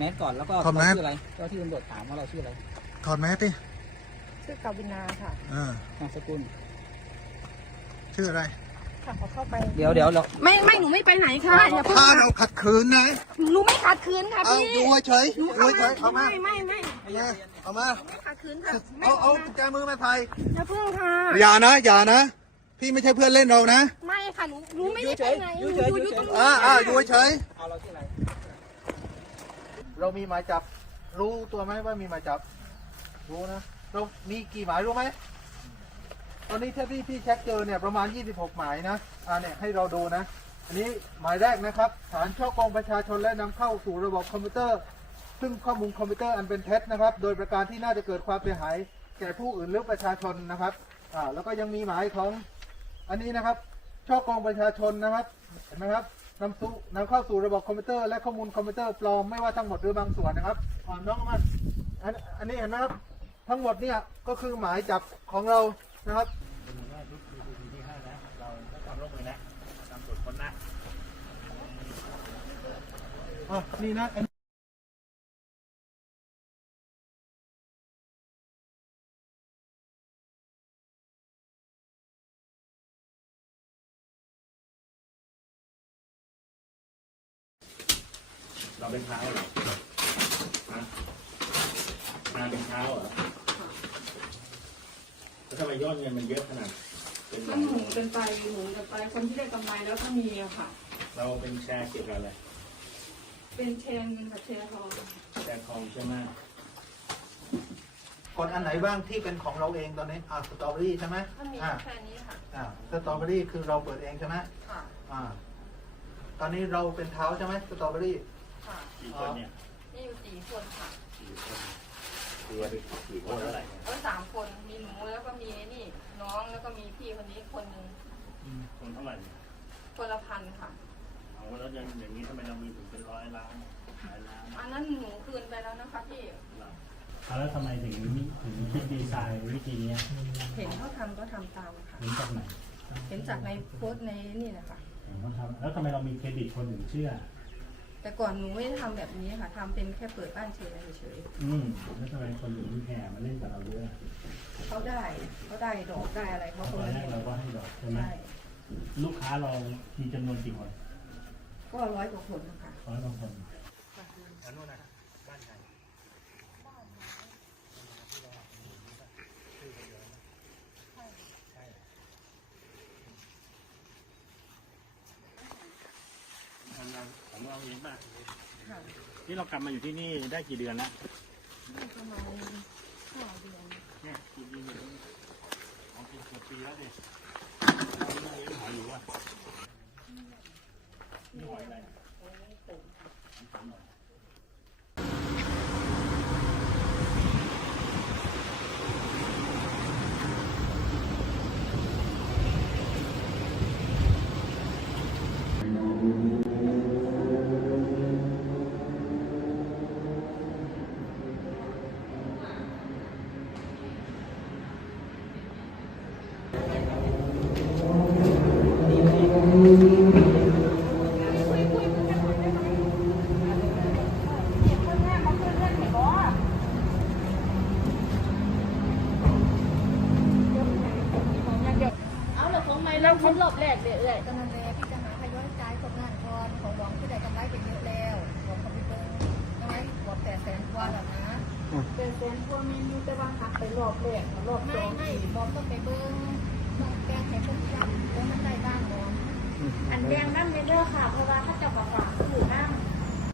แมสก่อนแล้วก็ชื่ออะไรเจาที่ตำรวจถามว่าเราชื่ออะไรถอดแมสดิชื่อกาวินาค่ะอ่านามสกุล ชื่ออะไรเดี๋ยวเดี๋ยวเราไม่ไม่หนูไม่ไปไหนค่ะอย่าพเราขัดขืนนะ หนูไม่ขัดขืนค่ะพี่ดูเฉยดูเฉยเอามาไม่ไม่ไม่เอามาไม่ขัดขืนค่ะเอาเอาแกมือมาไทยยาเพิ่งค่ะ อย่านะอย่านะพี่ไม่ใช่เพื่อนเล่นเรานะ ไม่ค่ะหนูหนูไม่ได้ไปไหนอยู่อยู่อยู่ตรงนี้อ่าอ่าดูเฉยเรามีหมายจับรู้ตัวไหมว่ามีหมายจับรู้นะ เรามีกี่หมายรู้ไหมตอนนี้ที่พี่พี่เช็คเจอเนี่ยประมาณ 26 หมายนะอ่าเนี่ยให้เราดูนะ อันนี้หมายแรกนะครับฐานช่อกองประชาชนและนําเข้าสู่ระบบคอมพิวเตอร์ ซึ่งข้อมูลคอมพิวเตอร์อันเป็นเท็จนะครับ โดยประการที่น่าจะเกิดความเสียหายแก่ผู้อื่นหรือประชาชนนะครับอ่าแล้วก็ยังมีหมายของอันนี้นะครับช่อกองประชาชนนะครับ เห็นไหมครับนำสู่นำเข้าสู่ระบบคอมพิวเตอร์และข้อมูลคอมพิวเตอร์ปลอม ไม่ว่าทั้งหมดหรือบางส่วนนะครับาน้องมาอันอันนี้เห็นไหมครับทั้งหมดเนี่ยก็คือหมายจับของเรานะครับนี่นะเป็นเท้าเหรอ ฮะเป็นเท้าเหรอแล้วทำไมยอดเงินมันเยอะขนาดเป็นหมูเป็นไปหมูกันไปคนที่ได้กำไรแล้วก็มีอะค่ะ เราเป็นแชร์เกี่ยวกับอะไร เป็นแชร์เงินกับแชร์ทอง แชร์ทองใช่ไหมคนอันไหนบ้างที่เป็นของเราเองตอนนี้อ่าสตรอเบอรี่ใช่ไหมอ่าแค่นี้ค่ะอ่าสตรอเบอรี่คือเราเปิดเองใช่ไหมค่ะ อ่า ตอนนี้เราเป็นเท้าใช่ไหมสตรอเบอรี่ีคนเนี่ยมีอยู่สี่คนค่ะสี่คนคือว่าสี่คอะไรเออสามคนมีหนูแล้วก็มีนี่ น้องแล้วก็มีพี่คนนี้คนหนึ่งคนเท่าไหร่คนละพันค่ะแล้วอย่างอย่างนี้ทำไมเรามีถึงเป็นร้อยล้านอันนั้นหนูคืนไปแล้วนะคะพี่แล้วทำไมถึงถึงคิดดีไซน์วิธีนี้ เห็นเขาทำก็ทำตามค่ะเห็นจากไหนเห็นจากในโพสในนี่นะคะแล้วทำไมเรามีเครดิตคนอื่นเชื่อต่ก่อนหนูไม่ทําแบบนี้ค่ะ ทําเป็นแค่เปิดบ้านเฉยเฉยอืม แล้วทำไมคนอื่นมีแผ่มาเล่นกับเราด้วยเขาได้เขาได้ดอกได้อะไรเขาคนแรกเราก็ให้ดอกใช่ไหมลูกค้าเรามีจำนวนกี่คน ก็ร้อยกว่าคนค่ะร้อยกว่าคนแล้โน้นนะบ้านใหญ่ขนี่เรากลับมาอยู่ที่นี่ได้กี่เดือนแล้วประมาณห้าเดือนเนี่ยกี่เดือนของนเอบปีแล้วดิเราไม่ได้หาอยู่ว่าแล้วคนรอบแรกเนี่ยเอ๋ยจำเลยพี่จะหาพายุใจตกงานพรของหวงที่ได้กำไรเป็นเยอะแล้วหวงพิวเตอร์ใช่ไหมหวังต่สวแล้วนะแต่แสพวนมีอยู่แต่วางขักไปรอบแรกรอบสองไม่บอกต้องไปเบิ้งแก้แค่ต้นจับต้นไม้ได้บ้างหรออันแดงนั่นไม่เด้อค่ะเพราะว่าถ้าจะบอกว่าถูกนั่ง